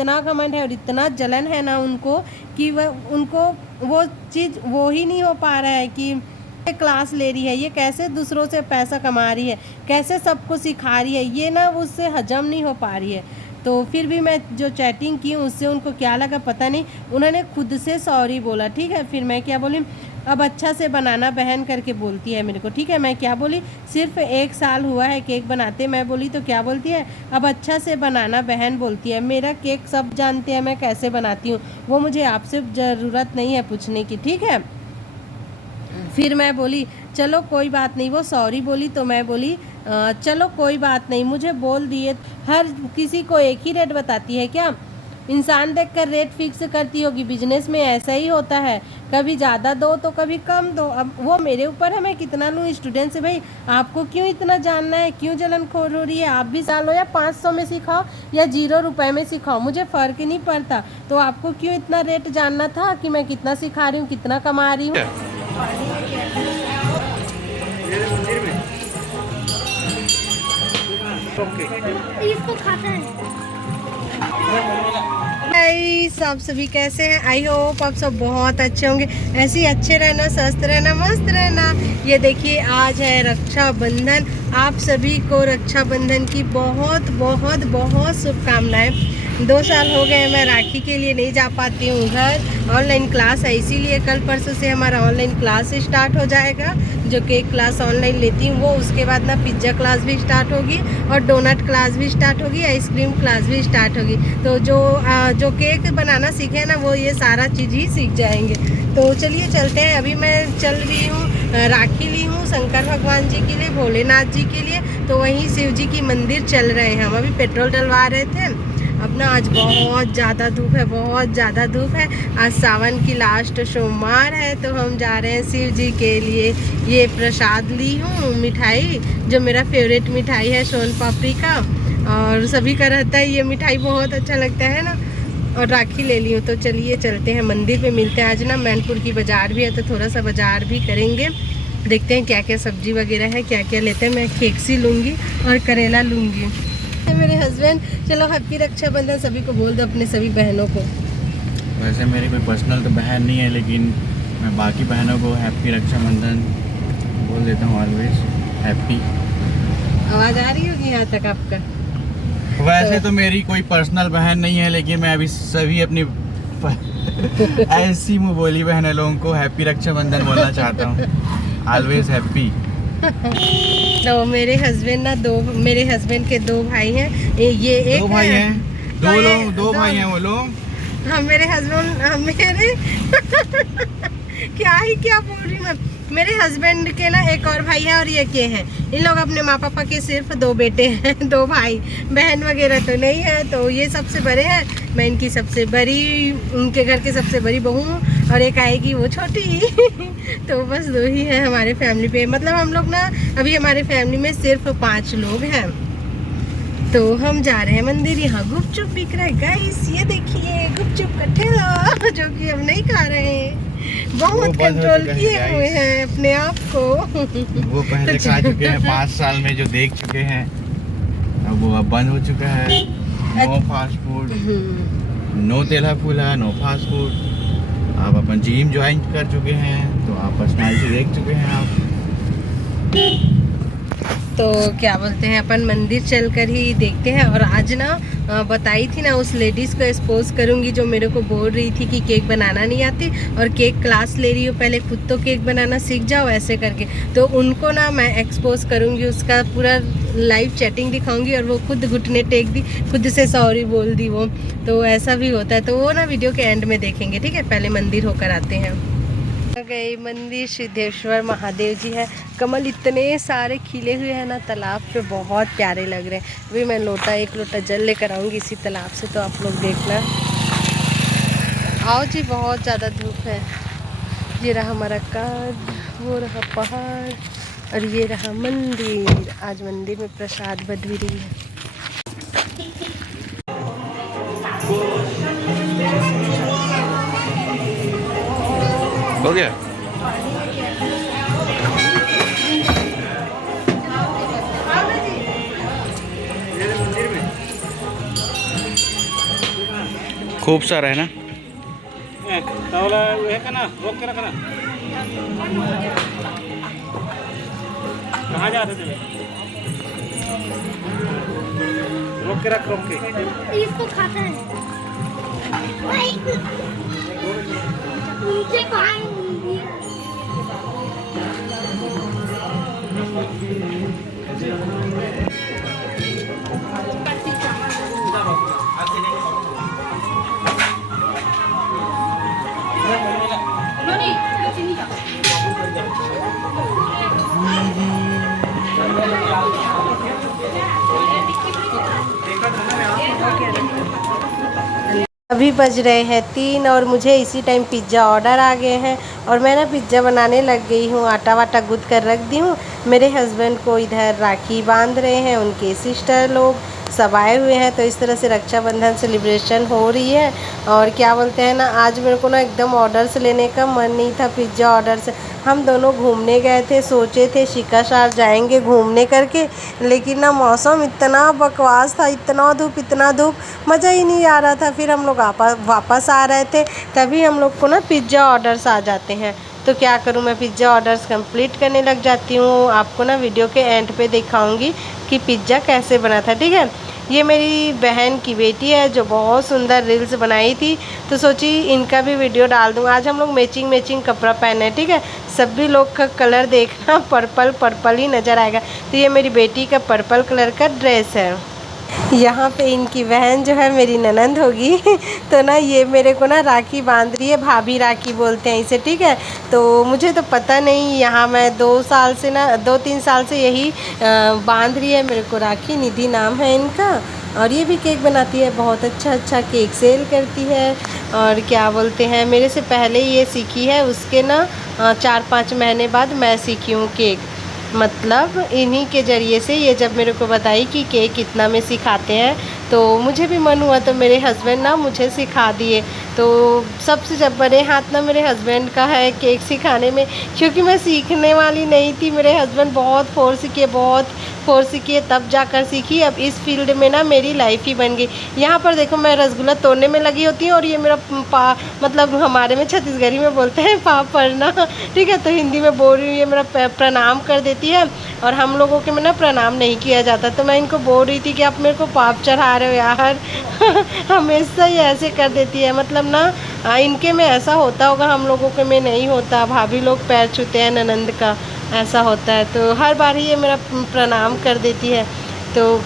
इतना घमंड है और इतना जलन है ना उनको कि उनको वो चीज़ वो ही नहीं हो पा रहा है कि क्लास ले रही है, ये कैसे दूसरों से पैसा कमा रही है, कैसे सबको सिखा रही है, ये ना उससे हजम नहीं हो पा रही है। तो फिर भी मैं जो चैटिंग की उससे उनको क्या लगा पता नहीं, उन्होंने खुद से सॉरी बोला। ठीक है, फिर मैं क्या बोली, अब अच्छा से बनाना बहन करके बोलती है मेरे को। ठीक है, मैं क्या बोली, सिर्फ 1 साल हुआ है केक बनाते, मैं बोली तो क्या बोलती है, अब अच्छा से बनाना बहन बोलती है। मेरा केक सब जानते हैं मैं कैसे बनाती हूँ, वो मुझे आपसे ज़रूरत नहीं है पूछने की। ठीक है, फिर मैं बोली चलो कोई बात नहीं, वो सॉरी बोली तो मैं बोली चलो कोई बात नहीं, मुझे बोल दिए। हर किसी को एक ही रेट बताती है क्या? इंसान देखकर रेट फिक्स करती होगी, बिजनेस में ऐसा ही होता है, कभी ज़्यादा दो तो कभी कम दो। अब वो मेरे ऊपर है मैं कितना लूँ स्टूडेंट से। भाई आपको क्यों इतना जानना है, क्यों जलन खोर हो रही है? आप भी साल हो या 500 में सिखाओ या 0 रुपये में सिखाओ, मुझे फ़र्क ही नहीं पड़ता। तो आपको क्यों इतना रेट जानना था कि मैं कितना सिखा रही हूँ, कितना कमा रही हूँ? इसको खाता है। आप सभी कैसे हैं? आई होप आप सब बहुत अच्छे होंगे। ऐसे ही अच्छे रहना, स्वस्थ रहना, मस्त रहना। ये देखिए आज है रक्षाबंधन, आप सभी को रक्षाबंधन की बहुत बहुत बहुत शुभकामनाएं। 2 साल हो गए मैं राखी के लिए नहीं जा पाती हूँ घर, ऑनलाइन क्लास है, इसीलिए कल परसों से हमारा ऑनलाइन क्लास स्टार्ट हो जाएगा। जो केक क्लास ऑनलाइन लेती हूँ वो, उसके बाद ना पिज्ज़ा क्लास भी स्टार्ट होगी और डोनट क्लास भी स्टार्ट होगी, आइसक्रीम क्लास भी स्टार्ट होगी। तो जो केक बनाना सीखे ना वो ये सारा चीज़ ही सीख जाएंगे। तो चलिए चलते हैं। अभी मैं चल रही हूँ, राखी ली हूँ शंकर भगवान जी के लिए, भोलेनाथ जी के लिए। तो वहीं शिव जी की मंदिर चल रहे हैं हम, अभी पेट्रोल डलवा रहे थे। अब ना आज बहुत ज़्यादा धूप है, बहुत ज़्यादा धूप है। आज सावन की लास्ट सोमवार है तो हम जा रहे हैं शिव जी के लिए। ये प्रसाद ली हूँ मिठाई, जो मेरा फेवरेट मिठाई है सोन पापड़ी का, और सभी का रहता है ये मिठाई, बहुत अच्छा लगता है ना। और राखी ले ली हूँ। तो चलिए चलते हैं मंदिर पे, मिलते हैं। आज ना मैनपुर की बाज़ार भी है तो थोड़ा सा बाज़ार भी करेंगे, देखते हैं क्या क्या सब्जी वगैरह है, क्या क्या लेते हैं। मैं खेकसी लूँगी और करेला लूँगी। मेरे हस्बैंड, चलो हैप्पी रक्षाबंधन सभी को बोल दो, अपने सभी बहनों को। वैसे मेरी कोई पर्सनल तो बहन नहीं है, लेकिन मैं बाकी बहनों को हैप्पी रक्षाबंधन बोल देता हूँ, ऑलवेज हैप्पी। आवाज़ आ रही होगी यहाँ तक आपका? वैसे तो मेरी कोई पर्सनल बहन नहीं है, लेकिन मैं अभी सभी अपनी ऐसी मुँह बोली बहन लोगों को हैप्पी रक्षाबंधन बोलना चाहता हूँ, ऑलवेज हैप्पी। तो मेरे हस्बैंड ना मेरे हस्बैंड के 2 भाई हैं, ये एक 2 भाई हैं, 2 भाई हैं वो लोग। हाँ मेरे हस्बैंड मेरे क्या बोल रही मैं। मेरे हस्बैंड के ना एक और भाई है और ये के हैं। इन लोग अपने माँ पापा के सिर्फ 2 बेटे हैं, 2 भाई, बहन वगैरह तो नहीं है। तो ये सबसे बड़े हैं, मैं इनकी सबसे बड़ी, उनके घर की सबसे बड़ी बहू हूँ, और एक आएगी वो छोटी। तो बस 2 ही हैं हमारे फैमिली पे। मतलब हम लोग ना अभी हमारे फैमिली में सिर्फ 5 लोग हैं। तो हम जा रहे हैं मंदिर। यहाँ गुपचुप बिक रहा है गाइस, ये देखिए गुपचुप का ठेला, जो कि हम नहीं खा रहे हैं, बहुत कंट्रोल किए हुए हैं अपने आप को। वो पहले खा चुके हैं 5 साल में, जो देख चुके हैं, अब वो अब बंद हो चुका है। नो फास्ट फूड, नो तेला फूला, नो फास्ट फूड। आप अपन जिम ज्वाइन कर चुके हैं, तो आप पर्सनालिटी देख चुके हैं आप। तो क्या बोलते हैं, अपन मंदिर चलकर ही देखते हैं। और आज ना बताई थी ना, उस लेडीज़ को एक्सपोज करूँगी जो मेरे को बोल रही थी कि केक बनाना नहीं आती और केक क्लास ले रही हो, पहले खुद तो केक बनाना सीख जाओ ऐसे करके। तो उनको ना मैं एक्सपोज करूँगी, उसका पूरा लाइव चैटिंग दिखाऊंगी, और वो खुद घुटने टेक दी, खुद से सॉरी बोल दी वो। तो ऐसा भी होता है, तो वो ना वीडियो के एंड में देखेंगे। ठीक है, पहले मंदिर होकर आते हैं। गए मंदिर, सिद्धेश्वर महादेव जी है। कमल इतने सारे खिले हुए हैं ना तालाब पे, बहुत प्यारे लग रहे हैं। अभी मैं एक लोटा जल लेकर आऊँगी इसी तालाब से, तो आप लोग देखना। आओ जी, बहुत ज़्यादा धूप है। ये रहा हमारा कार, वो रहा पहाड़, और ये रहा मंदिर। आज मंदिर में प्रसाद बट भी रही है। हो गया। खूप सारा है ना. हे का ना रोक के रखना. कहाँ जा रहे थे? रोक के रख, रोक के. इसको खाता है. उनसे कहाँ अभी बज रहे हैं 3 और मुझे इसी टाइम पिज़्ज़ा ऑर्डर आ गए हैं और मैं ना पिज़्ज़ा बनाने लग गई हूँ. आटा वाटा गूँथ कर रख दी हूँ. मेरे हस्बैंड को इधर राखी बांध रहे हैं, उनके सिस्टर लोग सब आए हुए हैं. तो इस तरह से रक्षाबंधन सेलिब्रेशन हो रही है. और क्या बोलते हैं ना, आज मेरे को ना एकदम ऑर्डर से लेने का मन नहीं था. पिज़्ज़ा ऑर्डर से हम दोनों घूमने गए थे, सोचे थे शिकासार जाएंगे घूमने करके, लेकिन ना मौसम इतना बकवास था, इतना धूप, मज़ा ही नहीं आ रहा था. फिर हम लोग वापस आ रहे थे, तभी हम लोग को ना पिज़्ज़ा ऑर्डर्स आ जाते हैं. तो क्या करूँ, मैं पिज़्ज़ा ऑर्डर्स कंप्लीट करने लग जाती हूँ. आपको ना वीडियो के एंड पे दिखाऊंगी कि पिज़्ज़ा कैसे बना था. ठीक है, ये मेरी बहन की बेटी है जो बहुत सुंदर रील्स बनाई थी, तो सोची इनका भी वीडियो डाल दूँ. आज हम लोग मैचिंग कपड़ा पहने हैं. ठीक है, सभी लोग का कलर देखना पर्पल ही नज़र आएगा. तो ये मेरी बेटी का पर्पल कलर का ड्रेस है. यहाँ पे इनकी बहन जो है मेरी ननंद होगी तो ना ये मेरे को ना राखी बांध रही है. भाभी राखी बोलते हैं इसे. ठीक है, तो मुझे तो पता नहीं, यहाँ मैं 2-3 साल से यही बांध रही है मेरे को राखी. निधि नाम है इनका. और ये भी केक बनाती है, बहुत अच्छा केक सेल करती है. और क्या बोलते हैं, मेरे से पहले ये सीखी है, उसके ना 4-5 महीने बाद मैं सीखी हूँ केक. मतलब इन्हीं के ज़रिए से ये जब मेरे को बताई कि केक कितना में सिखाते हैं, तो मुझे भी मन हुआ, तो मेरे हस्बैंड ना मुझे सिखा दिए. तो सबसे जब बड़े हाथ ना मेरे हस्बैंड का है केक सिखाने में, क्योंकि मैं सीखने वाली नहीं थी. मेरे हस्बैंड बहुत फोर्स किए तब जाकर सीखी. अब इस फील्ड में ना मेरी लाइफ ही बन गई. यहाँ पर देखो मैं रसगुल्ला तोड़ने में लगी होती हूँ और ये मेरा मतलब हमारे में छत्तीसगढ़ी में बोलते हैं पढ़ना. ठीक है, तो हिंदी में बोल रही हूँ, ये मेरा प्रणाम कर देती है. और हम लोगों के में ना प्रणाम नहीं किया जाता, तो मैं इनको बोल रही थी कि आप मेरे को पाप चढ़ा रहे हो यार हमेशा ही ऐसे कर देती है. मतलब ना इनके में ऐसा होता होगा, हम लोगों के में नहीं होता. भाभी लोग पैर छूते हैं ननंद का, ऐसा होता है. तो हर बार ही ये मेरा प्रणाम कर देती है. तो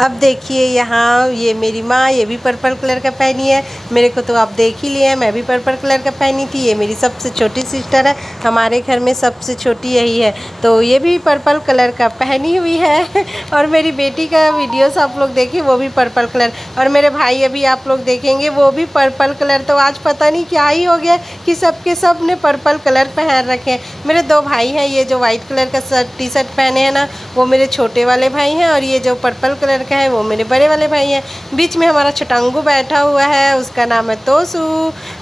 अब देखिए यहाँ ये मेरी माँ, ये भी पर्पल कलर का पहनी है. मेरे को तो आप देख ही लिए हैं, मैं भी पर्पल कलर का पहनी थी. ये मेरी सबसे छोटी सिस्टर है, हमारे घर में सबसे छोटी यही है, तो ये भी पर्पल कलर का पहनी हुई है. और मेरी बेटी का वीडियोस आप लोग देखिए, वो भी पर्पल कलर. और मेरे भाई अभी आप लोग देखेंगे, वो भी पर्पल कलर. तो आज पता नहीं क्या ही हो गया कि सबके सब ने पर्पल कलर पहन रखे हैं. मेरे 2 भाई हैं, ये जो वाइट कलर का टी शर्ट पहने हैं ना, वो मेरे छोटे वाले भाई हैं. और ये जो पर्पल कलर का है वो मेरे बड़े वाले भाई हैं. बीच में हमारा छोटंगू बैठा हुआ है, उसका नाम है तोसू.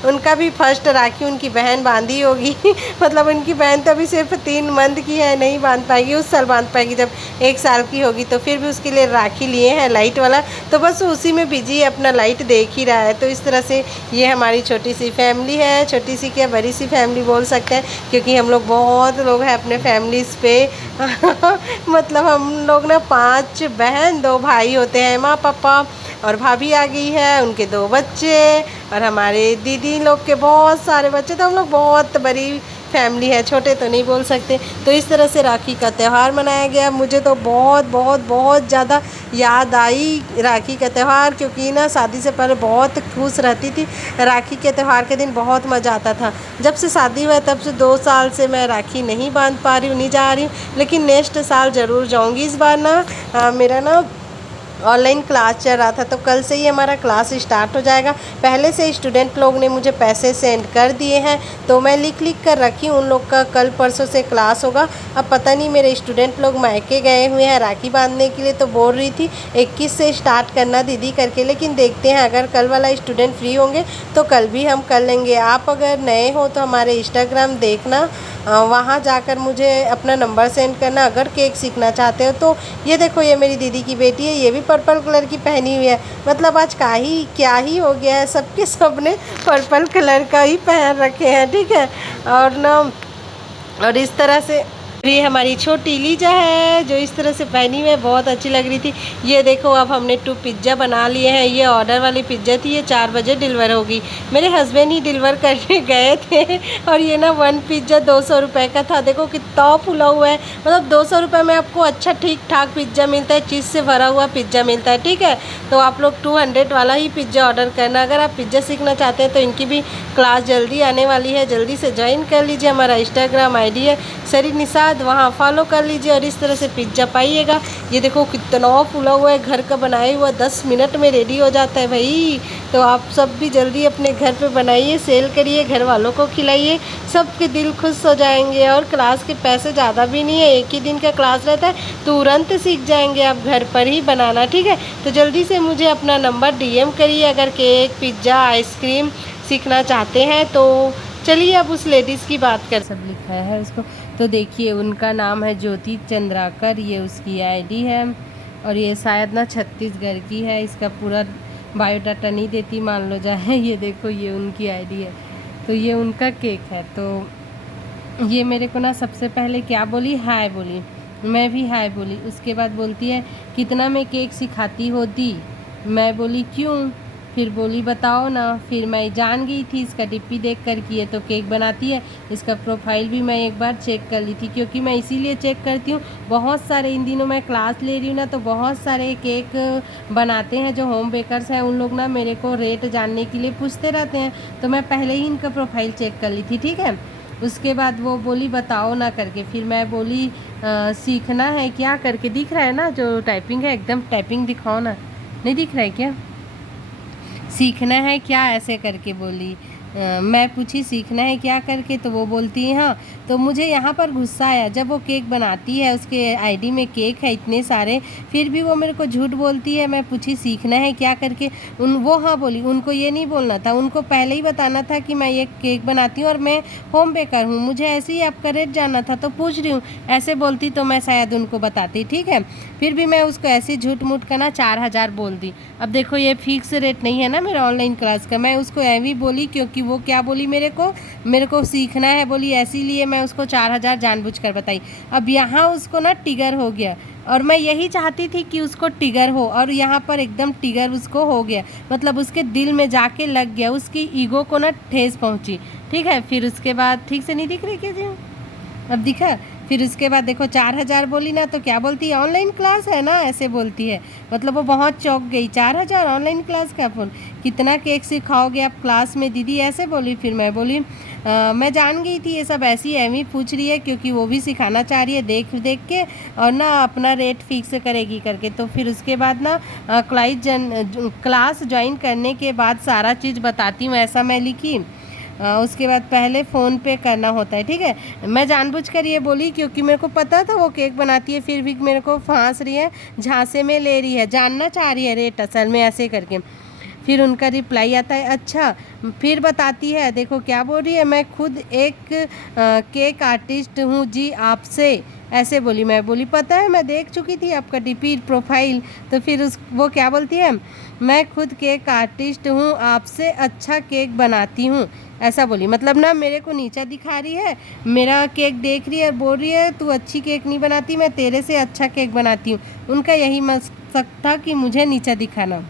उनका भी फर्स्ट राखी उनकी बहन बांधी होगी मतलब उनकी बहन तो अभी सिर्फ 3 मंथ की है, नहीं बांध पाएगी. उस साल बांध पाएगी जब 1 साल की होगी. तो फिर भी उसके लिए राखी लिए हैं लाइट वाला, तो बस उसी में बिजी अपना लाइट देख ही रहा है. तो इस तरह से ये हमारी छोटी सी फैमिली है. छोटी सी क्या, बड़ी सी फैमिली बोल सकते हैं, क्योंकि हम लोग बहुत लोग हैं अपने फैमिलीज़ पे मतलब हम लोग ना 5 बहन 2 भाई होते हैं. माँ पापा और भाभी आ गई है, उनके 2 बच्चे, और हमारे दीदी लोग के बहुत सारे बच्चे. तो हम लोग बहुत बड़ी फैमिली है, छोटे तो नहीं बोल सकते. तो इस तरह से राखी का त्यौहार मनाया गया. मुझे तो बहुत ज़्यादा याद आई राखी का त्यौहार, क्योंकि ना शादी से पहले बहुत खुश रहती थी. राखी के त्यौहार के दिन बहुत मज़ा आता था. जब से शादी हुआ तब से 2 साल से मैं राखी नहीं बांध पा रही हूँ, नहीं जा रही हूँ, लेकिन नेक्स्ट साल ज़रूर जाऊँगी. इस बार ना मेरा ना ऑनलाइन क्लास चल रहा था, तो कल से ही हमारा क्लास स्टार्ट हो जाएगा. पहले से स्टूडेंट लोग ने मुझे पैसे सेंड कर दिए हैं, तो मैं लिख कर रखी हूँ. उन लोग का कल परसों से क्लास होगा. अब पता नहीं, मेरे स्टूडेंट लोग मायके गए हुए हैं राखी बांधने के लिए, तो बोल रही थी 21 से स्टार्ट करना दीदी करके. लेकिन देखते हैं, अगर कल वाला स्टूडेंट फ्री होंगे तो कल भी हम कर लेंगे. आप अगर नए हो तो हमारे इंस्टाग्राम देखना, वहाँ जाकर मुझे अपना नंबर सेंड करना अगर केक सीखना चाहते हो तो। ये देखो ये मेरी दीदी की बेटी है, ये भी पर्पल कलर की पहनी हुई है। मतलब आज क्या ही हो गया है, सबके सब ने पर्पल कलर का ही पहन रखे हैं, ठीक है। और ना और इस तरह से ये हमारी छोटी लीजा है जो इस तरह से पहनी हुई है, बहुत अच्छी लग रही थी। ये देखो अब हमने 2 पिज़्ज़ा बना लिए हैं। ये ऑर्डर वाली पिज़्ज़ा थी, ये 4 बजे डिलीवर होगी। मेरे हस्बैंड ही डिलीवर करने गए थे और ये ना 1 पिज़्ज़ा 200 रुपये का था। देखो कितना फुला हुआ है, मतलब 200 रुपये में आपको अच्छा ठीक ठाक पिज़्ज़ा मिलता है, चीज़ से भरा हुआ पिज़्ज़ा मिलता है, ठीक है। तो आप लोग 200 वाला ही पिज़्ज़ा ऑर्डर करना। अगर आप पिज़्ज़ा सीखना चाहते हैं तो इनकी भी क्लास जल्दी आने वाली है, जल्दी से ज्वाइन कर लीजिए। हमारा इंस्टाग्राम ID है सरी निषाद, वहाँ फॉलो कर लीजिए और इस तरह से पिज़्ज़ा पाइएगा। ये देखो कितना फूला हुआ है, घर का बनाया हुआ 10 मिनट में रेडी हो जाता है भाई। तो आप सब भी जल्दी अपने घर पे बनाइए, सेल करिए, घर वालों को खिलाइए, सबके दिल खुश हो जाएंगे। और क्लास के पैसे ज़्यादा भी नहीं है, एक ही दिन का क्लास रहता है, तुरंत सीख जाएंगे आप घर पर ही बनाना, ठीक है। तो जल्दी से मुझे अपना नंबर DM करिए अगर केक, पिज़्ज़ा, आइसक्रीम सीखना चाहते हैं तो। चलिए अब उस लेडीज़ की बात कर, सब लिखा है उसको। तो देखिए उनका नाम है ज्योति चंद्राकर, ये उसकी ID है और ये शायद ना छत्तीसगढ़ की है। इसका पूरा बायोडाटा नहीं देती मान लो जाए। ये देखो ये उनकी ID है, तो ये उनका केक है। तो ये मेरे को ना सबसे पहले क्या बोली, हाय बोली, मैं भी हाय बोली। उसके बाद बोलती है कितना में केक सिखाती हो दी। मैं बोली क्यों, फिर बोली बताओ ना। फिर मैं जान गई थी इसका डिप्पी देख कर कि ये तो केक बनाती है। इसका प्रोफाइल भी मैं एक बार चेक कर ली थी, क्योंकि मैं इसीलिए चेक करती हूँ, बहुत सारे इन दिनों मैं क्लास ले रही हूँ ना, तो बहुत सारे केक बनाते हैं जो होम बेकर्स हैं, उन लोग ना मेरे को रेट जानने के लिए पूछते रहते हैं। तो मैं पहले ही इनका प्रोफाइल चेक कर ली थी, ठीक है। उसके बाद वो बोली बताओ ना करके, फिर मैं बोली सीखना है क्या करके। दिख रहा है ना जो टाइपिंग है, एकदम टाइपिंग दिखाओ ना, नहीं दिख रहा है क्या, सीखना है क्या ऐसे करके बोली। मैं पूछी सीखना है क्या करके, तो वो बोलती है हाँ। तो मुझे यहाँ पर गुस्सा आया, जब वो केक बनाती है उसके ID में केक है इतने सारे, फिर भी वो मेरे को झूठ बोलती है। मैं पूछी सीखना है क्या करके, वो हाँ बोली। उनको ये नहीं बोलना था, उनको पहले ही बताना था कि मैं ये केक बनाती हूँ और मैं होम बेकर हूँ, मुझे ऐसे ही आपका रेट जानना था तो पूछ रही हूँ। ऐसे बोलती तो मैं शायद उनको बताती, ठीक है। फिर भी मैं उसको ऐसे झूठ मूठ का ना 4000 बोल दी। अब देखो ये फिक्स रेट नहीं है ना मेरा ऑनलाइन क्लास का, मैं उसको ऐवी बोली क्योंकि वो क्या बोली मेरे को सीखना है बोली, इसीलिए मैं उसको 4000 जानबूझकर बताई। अब यहाँ उसको ना टिगर हो गया और मैं यही चाहती थी कि उसको टिगर हो, और यहाँ पर एकदम टिगर उसको हो गया, मतलब उसके दिल में जाके लग गया, उसकी ईगो को ना ठेस पहुँची, ठीक है। फिर उसके बाद ठीक से नहीं दिख रही क्या जी, अब दिखा। फिर उसके बाद देखो 4000 बोली ना, तो क्या बोलती है ऑनलाइन क्लास है ना, ऐसे बोलती है। मतलब वो बहुत चौंक गई, 4000 ऑनलाइन क्लास का, फोन कितना केक सिखाओगे आप क्लास में दीदी, ऐसे बोली। फिर मैं बोली मैं जान गई थी ये सब ऐसी एमी पूछ रही है, क्योंकि वो भी सिखाना चाह रही है देख देख के, और ना अपना रेट फिक्स करेगी करके। तो फिर उसके बाद ना क्लास ज्वाइन करने के बाद सारा चीज़ बताती हूँ, ऐसा मैं लिखी। उसके बाद पहले फ़ोन पे करना होता है, ठीक है। मैं जानबूझकर ये बोली क्योंकि मेरे को पता था वो केक बनाती है, फिर भी मेरे को फांस रही है, झांसे में ले रही है, जानना चाह रही है रेट असल में, ऐसे करके। फिर उनका रिप्लाई आता है अच्छा। फिर बताती है, देखो क्या बोल रही है, मैं खुद एक केक आर्टिस्ट हूँ जी आपसे, ऐसे बोली। मैं बोली पता है, मैं देख चुकी थी आपका DP प्रोफाइल। तो फिर वो क्या बोलती है, मैं खुद केक आर्टिस्ट हूँ, आपसे अच्छा केक बनाती हूँ, ऐसा बोली। मतलब ना मेरे को नीचा दिखा रही है, मेरा केक देख रही है और बोल रही है तू अच्छी केक नहीं बनाती, मैं तेरे से अच्छा केक बनाती हूँ। उनका यही मकसद था कि मुझे नीचा दिखाना।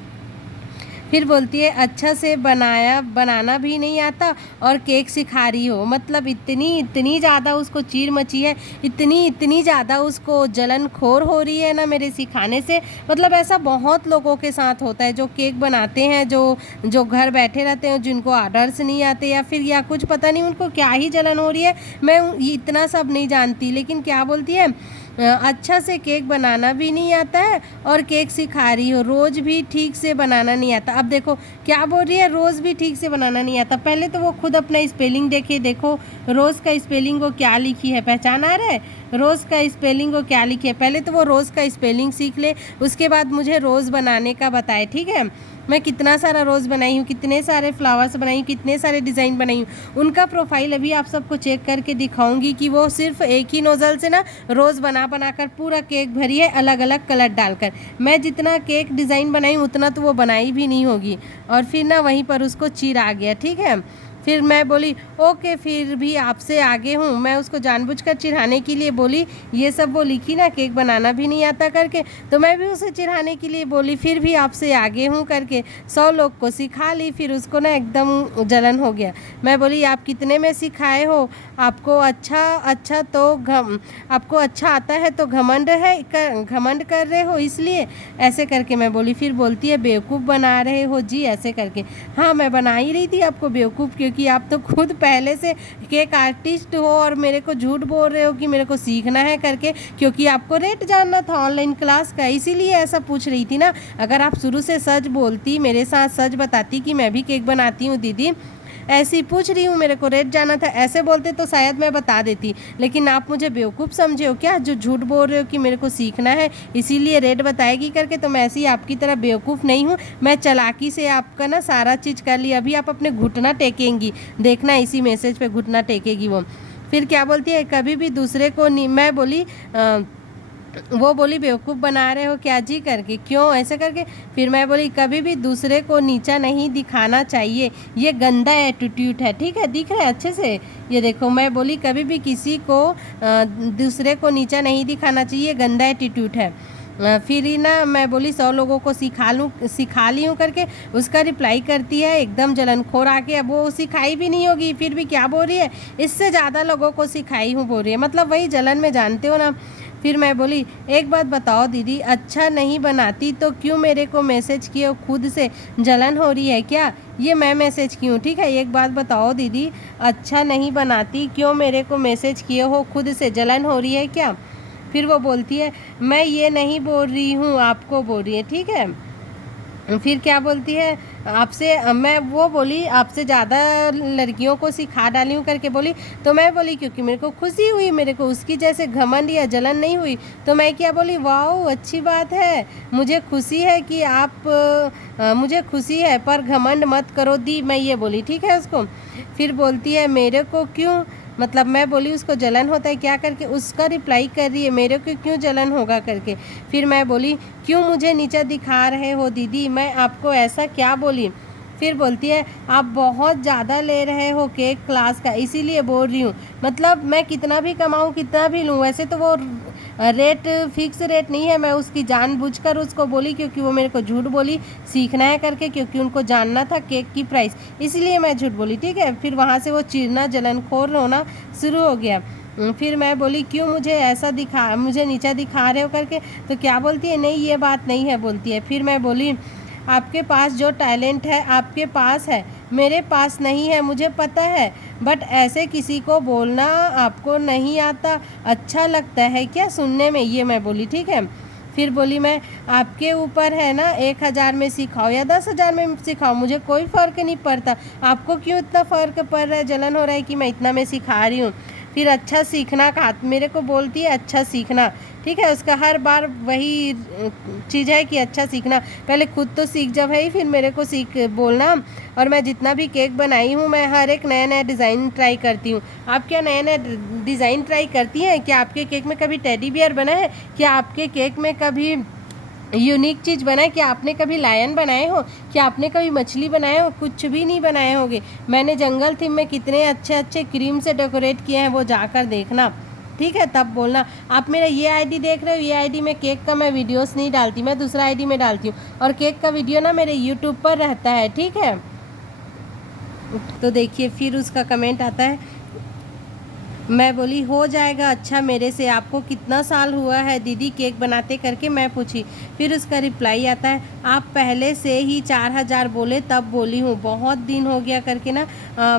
फिर बोलती है अच्छा से बनाना भी नहीं आता और केक सिखा रही हो। मतलब इतनी ज़्यादा उसको चीर मची है, इतनी ज़्यादा उसको जलन खोर हो रही है ना मेरे सिखाने से। मतलब ऐसा बहुत लोगों के साथ होता है जो केक बनाते हैं, जो घर बैठे रहते हैं, जिनको ऑर्डर्स नहीं आते, या फिर या कुछ पता नहीं उनको क्या ही जलन हो रही है, मैं इतना सब नहीं जानती। लेकिन क्या बोलती है, अच्छा से केक बनाना भी नहीं आता है और केक सिखा रही हो, रोज़ भी ठीक से बनाना नहीं आता। अब देखो क्या बोल रही है, रोज़ भी ठीक से बनाना नहीं आता। पहले तो वो खुद अपना स्पेलिंग देखे, देखो रोज़ का स्पेलिंग वो क्या लिखी है, पहचान आ रहा है रोज़ का स्पेलिंग वो क्या लिखी है। पहले तो वो रोज़ का स्पेलिंग सीख ले, उसके बाद मुझे रोज़ बनाने का बताए, ठीक है। मैं कितना सारा रोज़ बनाई हूँ, कितने सारे फ्लावर्स बनाई हूँ, कितने सारे डिज़ाइन बनाई हूँ। उनका प्रोफाइल अभी आप सबको चेक करके दिखाऊंगी कि वो सिर्फ एक ही नोज़ल से ना रोज़ बना कर पूरा केक भरी है, अलग अलग कलर डालकर। मैं जितना केक डिज़ाइन बनाई हूँ उतना तो वो बनाई भी नहीं होगी। और फिर ना वहीं पर उसको चीर आ गया, ठीक है। फिर मैं बोली ओके, फिर भी आपसे आगे हूँ। मैं उसको जानबूझकर चिढ़ाने के लिए बोली, ये सब वो लिखी ना केक बनाना भी नहीं आता करके, तो मैं भी उसे चिढ़ाने के लिए बोली फिर भी आपसे आगे हूँ करके 100 लोग को सिखा ली। फिर उसको ना एकदम जलन हो गया। मैं बोली आप कितने में सिखाए हो, आपको अच्छा तो आपको अच्छा आता है तो घमंड कर रहे हो इसलिए, ऐसे करके मैं बोली। फिर बोलती है बेवकूफ़ बना रहे हो जी, ऐसे करके। हाँ, मैं बना ही रही थी आपको बेवकूफ़, क्योंकि आप तो खुद पहले से केक आर्टिस्ट हो और मेरे को झूठ बोल रहे हो कि मेरे को सीखना है करके, क्योंकि आपको रेट जानना था ऑनलाइन क्लास का, इसीलिए ऐसा पूछ रही थी ना। अगर आप शुरू से सच बोलती, मेरे साथ सच बताती कि मैं भी केक बनाती हूँ दीदी, ऐसी पूछ रही हूँ, मेरे को रेट जाना था, ऐसे बोलते तो शायद मैं बता देती। लेकिन आप मुझे बेवकूफ़ समझे हो क्या, जो झूठ बोल रहे हो कि मेरे को सीखना है इसीलिए रेट बताएगी करके। तो मैं ऐसी आपकी तरह बेवकूफ़ नहीं हूँ, मैं चालाकी से आपका ना सारा चीज़ कर ली। अभी आप अपने घुटना टेकेंगी, देखना इसी मैसेज पे घुटना टेकेगी वो। फिर क्या बोलती है, कभी भी दूसरे को नहीं। मैं बोली वो बोली बेवकूफ़ बना रहे हो क्या जी करके, क्यों ऐसे करके। फिर मैं बोली कभी भी दूसरे को नीचा नहीं दिखाना चाहिए, ये गंदा एटीट्यूड है, ठीक है, दिख रहा है अच्छे से, ये देखो। मैं बोली कभी भी किसी को दूसरे को नीचा नहीं दिखाना चाहिए, गंदा एटीट्यूड है। फिर ही ना मैं बोली 100 लोगों को सिखा ली हूँ करके। उसका रिप्लाई करती है एकदम जलनखोर आके, अब वो सिखाई भी नहीं होगी फिर भी क्या बोल रही है, इससे ज़्यादा लोगों को सिखाई हूँ बोल रही है, मतलब वही जलन में, जानते हो ना। फिर मैं बोली एक बात बताओ दीदी, अच्छा नहीं बनाती तो क्यों मेरे को मैसेज किए हो, खुद से जलन हो रही है क्या, ये मैं मैसेज की हूँ, ठीक है। एक बात बताओ दीदी, अच्छा नहीं बनाती क्यों मेरे को मैसेज किए हो, खुद से जलन हो रही है क्या। फिर वो बोलती है मैं ये नहीं बोल रही हूँ, आपको बोल रही है, ठीक है। फिर क्या बोलती है आपसे, मैं वो बोली आपसे ज़्यादा लड़कियों को सिखा डाली हूँ करके बोली। तो मैं बोली क्योंकि मेरे को खुशी हुई, मेरे को उसकी जैसे घमंड या जलन नहीं हुई। तो मैं क्या बोली, वाह अच्छी बात है, मुझे खुशी है कि मुझे खुशी है, पर घमंड मत करो दी, मैं ये बोली, ठीक है उसको। फिर बोलती है मेरे को क्यों, मतलब मैं बोली उसको जलन होता है क्या करके, उसका रिप्लाई कर रही है मेरे को क्यों जलन होगा करके। फिर मैं बोली क्यों मुझे नीचा दिखा रहे हो दीदी, मैं आपको ऐसा क्या बोली। फिर बोलती है आप बहुत ज़्यादा ले रहे हो केक क्लास का, इसीलिए बोल रही हूँ, मतलब मैं कितना भी कमाऊँ कितना भी लूँ, वैसे तो वो रेट फिक्स रेट नहीं है, मैं उसकी जानबूझकर उसको बोली क्योंकि वो मेरे को झूठ बोली सीखना है करके, क्योंकि उनको जानना था केक की प्राइस, इसलिए मैं झूठ बोली, ठीक है। फिर वहाँ से वो चिढ़ना जलनखोर होना शुरू हो गया। फिर मैं बोली क्यों मुझे नीचा दिखा रहे हो करके। तो क्या बोलती है, नहीं ये बात नहीं है बोलती है। फिर मैं बोली आपके पास जो टैलेंट है आपके पास है, मेरे पास नहीं है, मुझे पता है, बट ऐसे किसी को बोलना आपको नहीं आता, अच्छा लगता है क्या सुनने में, ये मैं बोली, ठीक है। फिर बोली मैं आपके ऊपर है ना, 1000 में सिखाओ या 10,000 में सिखाओ, मुझे कोई फ़र्क नहीं पड़ता, आपको क्यों इतना फ़र्क पड़ रहा है, जलन हो रहा है कि मैं इतना में सिखा रही हूँ। फिर अच्छा सीखना का मेरे को बोलती है अच्छा सीखना, ठीक है, उसका हर बार वही चीज़ है कि अच्छा सीखना, पहले खुद तो सीख जब है ही फिर मेरे को सीख बोलना। और मैं जितना भी केक बनाई हूँ मैं हर एक नया नया डिज़ाइन ट्राई करती हूँ। आप क्या नया नया डिज़ाइन ट्राई करती हैं क्या, आपके केक में कभी टेडी बियर बना है क्या, आपके केक में कभी यूनिक चीज़ बनाए क्या, आपने कभी लायन बनाए हो क्या, आपने कभी मछली बनाए हो, कुछ भी नहीं बनाए होंगे। मैंने जंगल थीम में कितने अच्छे अच्छे क्रीम से डेकोरेट किए हैं, वो जाकर देखना, ठीक है, तब बोलना। आप मेरा ये आईडी देख रहे हो, ये आईडी में केक का मैं वीडियोस नहीं डालती, मैं दूसरा आईडी में डालती हूँ, और केक का वीडियो ना मेरे यूट्यूब पर रहता है, ठीक है। तो देखिए फिर उसका कमेंट आता है, मैं बोली हो जाएगा अच्छा मेरे से, आपको कितना साल हुआ है दीदी केक बनाते करके, मैं पूछी। फिर उसका रिप्लाई आता है आप पहले से ही 4000 बोले तब बोली हूँ, बहुत दिन हो गया करके ना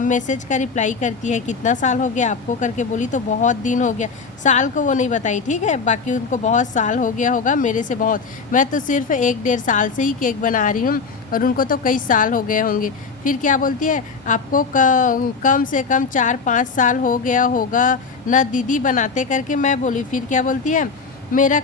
मैसेज का रिप्लाई करती है, कितना साल हो गया आपको करके बोली, तो बहुत दिन हो गया, साल को वो नहीं बताई, ठीक है, बाकी उनको बहुत साल हो गया होगा मेरे से बहुत, मैं तो सिर्फ 1-1.5 साल से ही केक बना रही हूँ और उनको तो कई साल हो गए होंगे। फिर क्या बोलती है आपको कम से कम 4-5 साल हो गया होगा ना दीदी बनाते करके, मैं बोली। फिर क्या बोलती है मेरा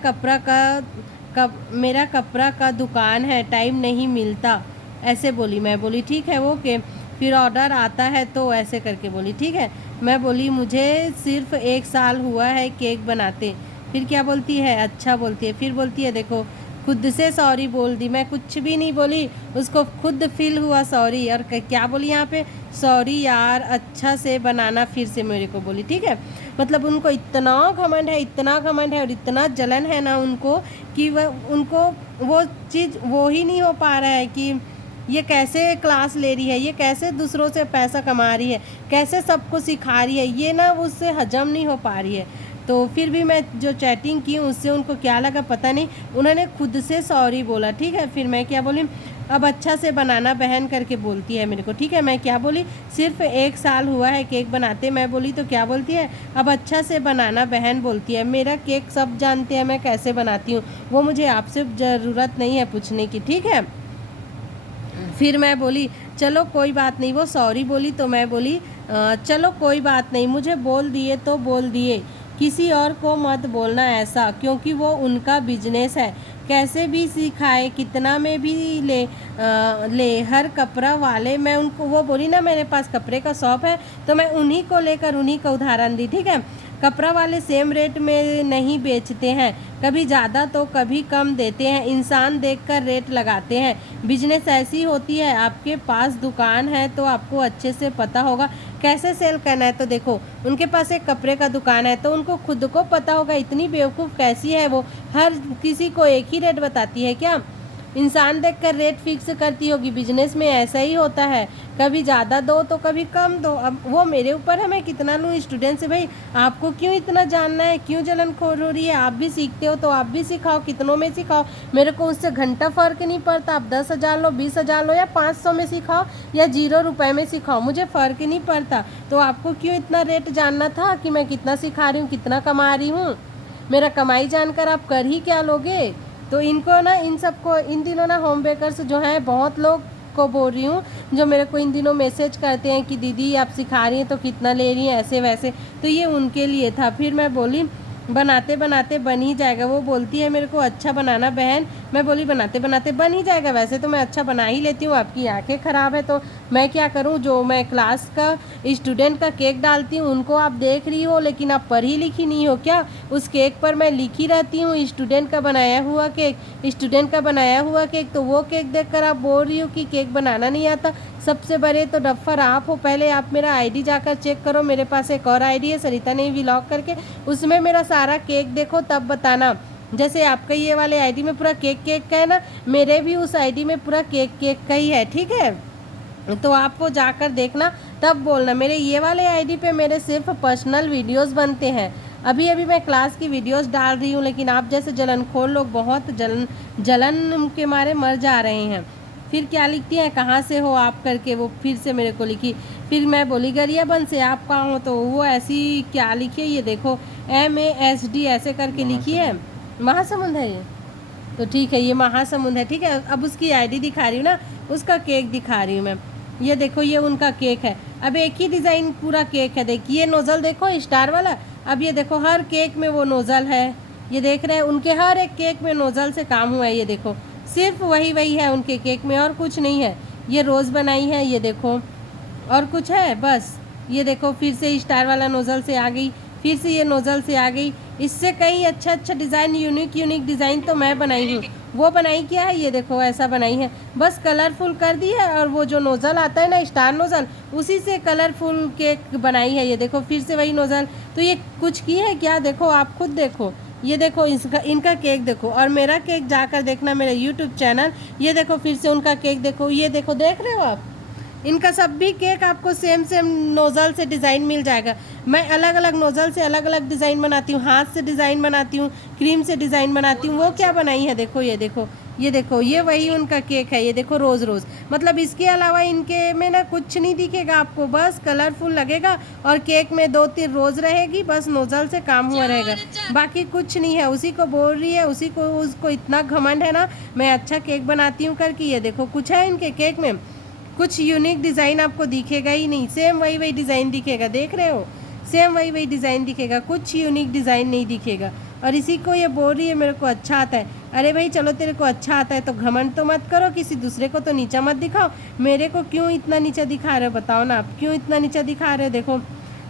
कपड़ा का दुकान है, टाइम नहीं मिलता, ऐसे बोली। मैं बोली ठीक है ओके। फिर ऑर्डर आता है तो ऐसे करके बोली ठीक है। मैं बोली मुझे सिर्फ 1 साल हुआ है केक बनाते। फिर क्या बोलती है, अच्छा बोलती है। फिर बोलती है देखो खुद से सॉरी बोल दी। मैं कुछ भी नहीं बोली, उसको खुद फील हुआ सॉरी। और क्या बोली यहाँ पे, सॉरी यार अच्छा से बनाना फिर से मेरे को बोली ठीक है। मतलब उनको इतना घमंड है, इतना घमंड है और इतना जलन है ना उनको कि वह उनको वो चीज़ वो ही नहीं हो पा रहा है कि ये कैसे क्लास ले रही है, ये कैसे दूसरों से पैसा कमा रही है, कैसे सबको सिखा रही है, ये ना उससे हजम नहीं हो पा रही है। तो फिर भी मैं जो चैटिंग की उससे उनको क्या लगा पता नहीं, उन्होंने खुद से सॉरी बोला ठीक है। फिर मैं क्या बोली, अब अच्छा से बनाना बहन करके बोलती है मेरे को ठीक है। मैं क्या बोली, सिर्फ 1 साल हुआ है केक बनाते। मैं बोली तो क्या बोलती है, अब अच्छा से बनाना बहन बोलती है। मेरा केक सब जानते हैं मैं कैसे बनाती हूँ, वो मुझे आपसे ज़रूरत नहीं है पूछने की ठीक है। फिर मैं बोली चलो कोई बात नहीं, वो सॉरी बोली तो मैं बोली चलो कोई बात नहीं, मुझे बोल दिए तो बोल दिए, किसी और को मत बोलना ऐसा, क्योंकि वो उनका बिजनेस है। कैसे भी सिखाए, कितना में भी ले हर कपड़ा वाले। मैं उनको वो बोली ना मेरे पास कपड़े का शॉप है, तो मैं उन्हीं को लेकर उन्हीं का उदाहरण दी ठीक है। कपड़ा वाले सेम रेट में नहीं बेचते हैं, कभी ज़्यादा तो कभी कम देते हैं, इंसान देखकर रेट लगाते हैं। बिजनेस ऐसी होती है, आपके पास दुकान है तो आपको अच्छे से पता होगा कैसे सेल करना है। तो देखो उनके पास एक कपड़े का दुकान है तो उनको खुद को पता होगा। इतनी बेवकूफ़ कैसी है वो, हर किसी को एक ही रेट बताती है क्या? इंसान देखकर रेट फिक्स करती होगी। बिजनेस में ऐसा ही होता है, कभी ज़्यादा दो तो कभी कम दो। अब वो मेरे ऊपर है मैं कितना लूँ स्टूडेंट से। भाई आपको क्यों इतना जानना है, क्यों जलन खोर हो रही है? आप भी सीखते हो तो आप भी सिखाओ, कितनों में सिखाओ, मेरे को उससे घंटा फ़र्क नहीं पड़ता। आप 10,000 लो, 20,000 लो या 500 में सिखाओ या 0 रुपये में सिखाओ, मुझे फ़र्क नहीं पड़ता। तो आपको क्यों इतना रेट जानना था कि मैं कितना सिखा रही हूँ, कितना कमा रही हूँ? मेरा कमाई जानकर आप कर ही क्या लोगे? तो इनको ना, इन सबको इन दिनों ना होम बेकर्स जो हैं, बहुत लोग को बोल रही हूँ जो मेरे को इन दिनों मैसेज करते हैं कि दीदी आप सिखा रही हैं तो कितना ले रही हैं ऐसे वैसे, तो ये उनके लिए था। फिर मैं बोली बनाते बनाते बन ही जाएगा। वो बोलती है मेरे को अच्छा बनाना बहन। मैं बोली बनाते बनाते बन ही जाएगा, वैसे तो मैं अच्छा बना ही लेती हूँ, आपकी आंखें ख़राब है तो मैं क्या करूँ? जो मैं क्लास का स्टूडेंट का केक डालती हूँ उनको आप देख रही हो, लेकिन आप पढ़ी लिखी नहीं हो क्या? उस केक पर मैं लिखी रहती हूँ स्टूडेंट का बनाया हुआ केक, स्टूडेंट का बनाया हुआ केक। तो वो केक देखकर आप बोल रही हो कि केक बनाना नहीं आता। सबसे बड़े तो डफ़र आप हो। पहले आप मेरा आईडी जाकर चेक करो, मेरे पास एक और आईडी है सरिता ने व्लॉग करके, उसमें मेरा सारा केक देखो तब बताना। जैसे आपका ये वाले आईडी में पूरा केक केक का है ना, मेरे भी उस आईडी में पूरा केक केक का ही है ठीक है। तो आप वो जाकर देखना तब बोलना। मेरे ये वाले आईडी पे मेरे सिर्फ पर्सनल वीडियोस बनते हैं। अभी अभी मैं क्लास की वीडियोस डाल रही हूँ, लेकिन आप जैसे जलनखोर लोग बहुत जलन के मारे मर जा रहे हैं। फिर क्या लिखती हैं, कहाँ से हो आप करके, वो फिर से मेरे को लिखी। फिर मैं बोली गरियाबंद से, आप कहाँ हो? तो वो ऐसी क्या लिखी है ये देखो, MASD ऐसे करके लिखी है, महासमुंद है ये। तो ठीक है, ये महासमुंद है ठीक है। अब उसकी आईडी दिखा रही हूँ ना, उसका केक दिखा रही हूँ मैं। ये देखो ये उनका केक है। अब एक ही डिज़ाइन पूरा केक है। देखिए नोज़ल देखो स्टार वाला। अब ये देखो हर केक में वो नोज़ल है, ये देख रहे हैं। उनके हर एक केक में नोज़ल से काम हुआ है। ये देखो सिर्फ वही है उनके केक में, और कुछ नहीं है। ये रोज़ बनाई है, ये देखो, और कुछ है बस। ये देखो फिर से स्टार वाला नोज़ल से आ गई, फिर से ये नोज़ल से आ गई। इससे कई अच्छा डिज़ाइन, यूनिक डिज़ाइन तो मैं बनाई हूँ। वो बनाई क्या है, ये देखो ऐसा बनाई है, बस कलरफुल कर दी है। और वो जो नोज़ल आता है ना स्टार नोज़ल, उसी से कलरफुल केक बनाई है। ये देखो फिर से वही नोज़ल। तो ये कुछ की है क्या? देखो आप खुद देखो, ये देखो इनका केक देखो, और मेरा केक जाकर देखना मेरा यूट्यूब चैनल। ये देखो फिर से उनका केक देखो, ये देखो देख रहे हो आप, इनका सब भी केक आपको सेम नोज़ल से डिज़ाइन मिल जाएगा। मैं अलग अलग नोज़ल से अलग अलग डिज़ाइन बनाती हूँ, हाथ से डिज़ाइन बनाती हूँ, क्रीम से डिज़ाइन बनाती हूँ। वो क्या बनाई है देखो, ये देखो, ये देखो, ये वही उनका केक है। ये देखो रोज़ मतलब इसके अलावा इनके में ना कुछ नहीं दिखेगा आपको, बस कलरफुल लगेगा और केक में 2-3 रोज़ रहेगी, बस नोज़ल से काम हुआ रहेगा, बाकी कुछ नहीं है। उसी को बोल रही है, उसको इतना घमंड है ना मैं अच्छा केक बनाती हूँ करके। ये देखो कुछ है इनके केक में, कुछ यूनिक डिज़ाइन आपको दिखेगा ही नहीं, सेम वही डिज़ाइन दिखेगा। देख रहे हो, सेम वही डिज़ाइन दिखेगा, कुछ यूनिक डिज़ाइन नहीं दिखेगा। और इसी को ये बोल रही है मेरे को अच्छा आता है। अरे भाई चलो तेरे को अच्छा आता है तो घमंड तो मत करो, किसी दूसरे को तो नीचा मत दिखाओ। मेरे को क्यों इतना नीचा दिखा रहे हो बताओ ना, आप क्यों इतना नीचा दिखा रहे हो? देखो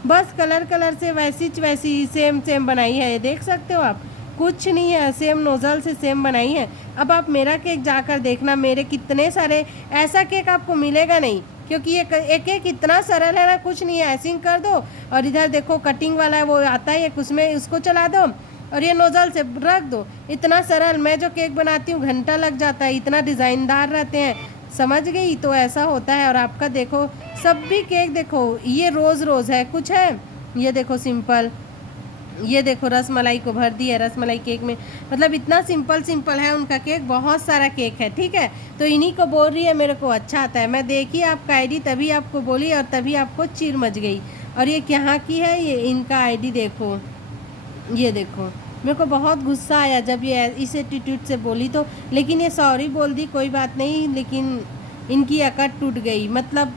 बस कलर से वैसी सेम बनाई है, ये देख सकते हो आप, कुछ नहीं है, सेम नोज़ल से सेम बनाई है। अब आप मेरा केक जाकर देखना, मेरे कितने सारे, ऐसा केक आपको मिलेगा नहीं, क्योंकि ये एक एक इतना सरल है ना, कुछ नहीं है, ऐसिंग कर दो और इधर देखो कटिंग वाला है वो आता है एक, उसमें उसको चला दो और ये नोज़ल से रख दो, इतना सरल। मैं जो केक बनाती हूँ घंटा लग जाता है, इतना डिज़ाइनदार रहते हैं, समझ गई? तो ऐसा होता है। और आपका देखो सब भी केक देखो, ये रोज़ है, कुछ है, ये देखो सिंपल, ये देखो रस मलाई को भर दिया, रस मलाई केक में, मतलब इतना सिंपल है उनका केक, बहुत सारा केक है, ठीक है। तो इन्हीं को बोल रही है मेरे को अच्छा आता है। मैं देखी आपका आईडी तभी आपको बोली और तभी आपको चिर मच गई। और ये कहाँ की है, ये इनका आईडी देखो, ये देखो। मेरे को बहुत गुस्सा आया जब ये इस एटीट्यूड से बोली तो, लेकिन ये सॉरी बोल दी, कोई बात नहीं, लेकिन इनकी अकड़ टूट गई। मतलब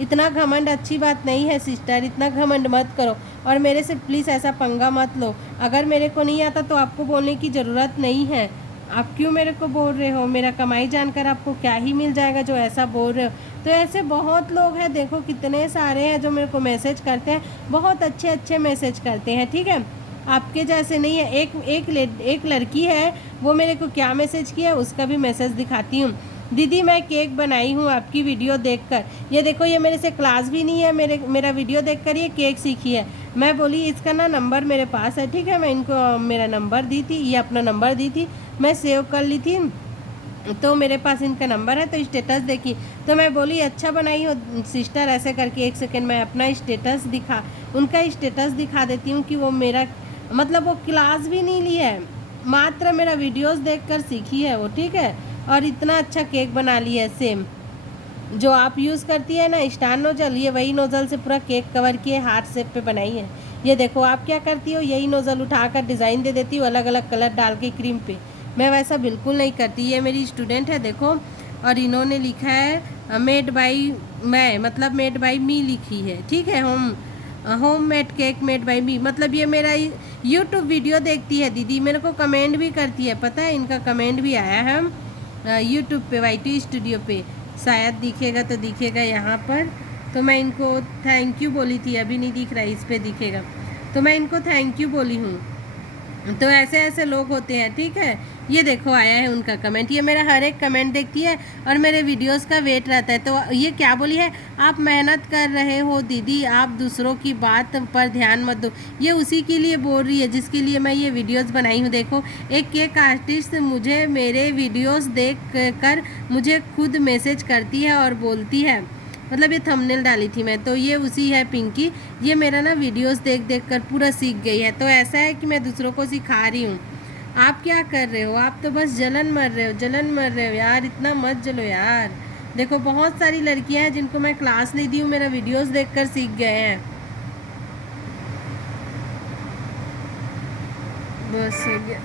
इतना घमंड अच्छी बात नहीं है सिस्टर, इतना घमंड मत करो और मेरे से प्लीज़ ऐसा पंगा मत लो। अगर मेरे को नहीं आता तो आपको बोलने की ज़रूरत नहीं है, आप क्यों मेरे को बोल रहे हो? मेरा कमाई जानकर आपको क्या ही मिल जाएगा जो ऐसा बोल रहे हो? तो ऐसे बहुत लोग हैं, देखो कितने सारे हैं जो मेरे को मैसेज करते हैं, बहुत अच्छे मैसेज करते हैं, ठीक है, आपके जैसे नहीं है। एक लड़की है, वो मेरे को क्या मैसेज किया उसका भी मैसेज दिखाती हूँ। दीदी मैं केक बनाई हूँ आपकी वीडियो देखकर, ये देखो, ये मेरे से क्लास भी नहीं है, मेरा वीडियो देखकर ये केक सीखी है। मैं बोली इसका ना नंबर मेरे पास है, ठीक है, मैं इनको मेरा नंबर दी थी, ये अपना नंबर दी थी, मैं सेव कर ली थी, तो मेरे पास इनका नंबर है। तो स्टेटस देखी तो मैं बोली अच्छा बनाई हो सिस्टर, ऐसे करके 1 सेकेंड मैं अपना उनका स्टेटस दिखा देती हूँ कि वो मेरा, मतलब वो क्लास भी नहीं ली है, मात्र मेरा वीडियोस देखकर सीखी है वो, ठीक है। और इतना अच्छा केक बना लिया है, सेम जो आप यूज़ करती है ना स्टार नोजल, ये वही नोजल से पूरा केक कवर किए, हार्ट शेप पे बनाई है। ये देखो आप क्या करती हो, यही नोजल उठाकर डिज़ाइन दे देती हो अलग अलग कलर डाल के क्रीम पे, मैं वैसा बिल्कुल नहीं करती। ये मेरी स्टूडेंट है देखो, और इन्होंने लिखा है मेड बाई मैं, मतलब मेड बाई मी लिखी है, ठीक है, home made cake made by me, मतलब ये मेरा यूट्यूब वीडियो देखती है दीदी, मेरे को कमेंट भी करती है, पता है इनका कमेंट भी आया है यूट्यूब पे YT स्टूडियो पे, शायद दिखेगा तो दिखेगा यहाँ पर। तो मैं इनको थैंक यू बोली थी, अभी नहीं दिख रहा, इस पे दिखेगा, तो मैं इनको थैंक यू बोली हूँ। तो ऐसे लोग होते हैं, ठीक है। ये देखो आया है उनका कमेंट, ये मेरा हर एक कमेंट देखती है और मेरे वीडियोस का वेट रहता है। तो ये क्या बोली है, आप मेहनत कर रहे हो दीदी, आप दूसरों की बात पर ध्यान मत दो, ये उसी के लिए बोल रही है जिसके लिए मैं ये वीडियोस बनाई हूँ। देखो एक केक आर्टिस्ट मुझे मेरे वीडियोस देख कर मुझे खुद मैसेज करती है और बोलती है, मतलब ये थंबनेल डाली थी मैं, तो ये उसी है पिंकी, ये मेरा ना वीडियोस देख कर पूरा सीख गई है। तो ऐसा है कि मैं दूसरों को सिखा रही हूँ। आप क्या कर रहे हो, आप तो बस जलन मर रहे हो यार, इतना मत जलो यार। देखो बहुत सारी लड़कियां हैं जिनको मैं क्लास नहीं दी हूँ, मेरा वीडियोस देखकर सीख गए हैं। बस हो गया।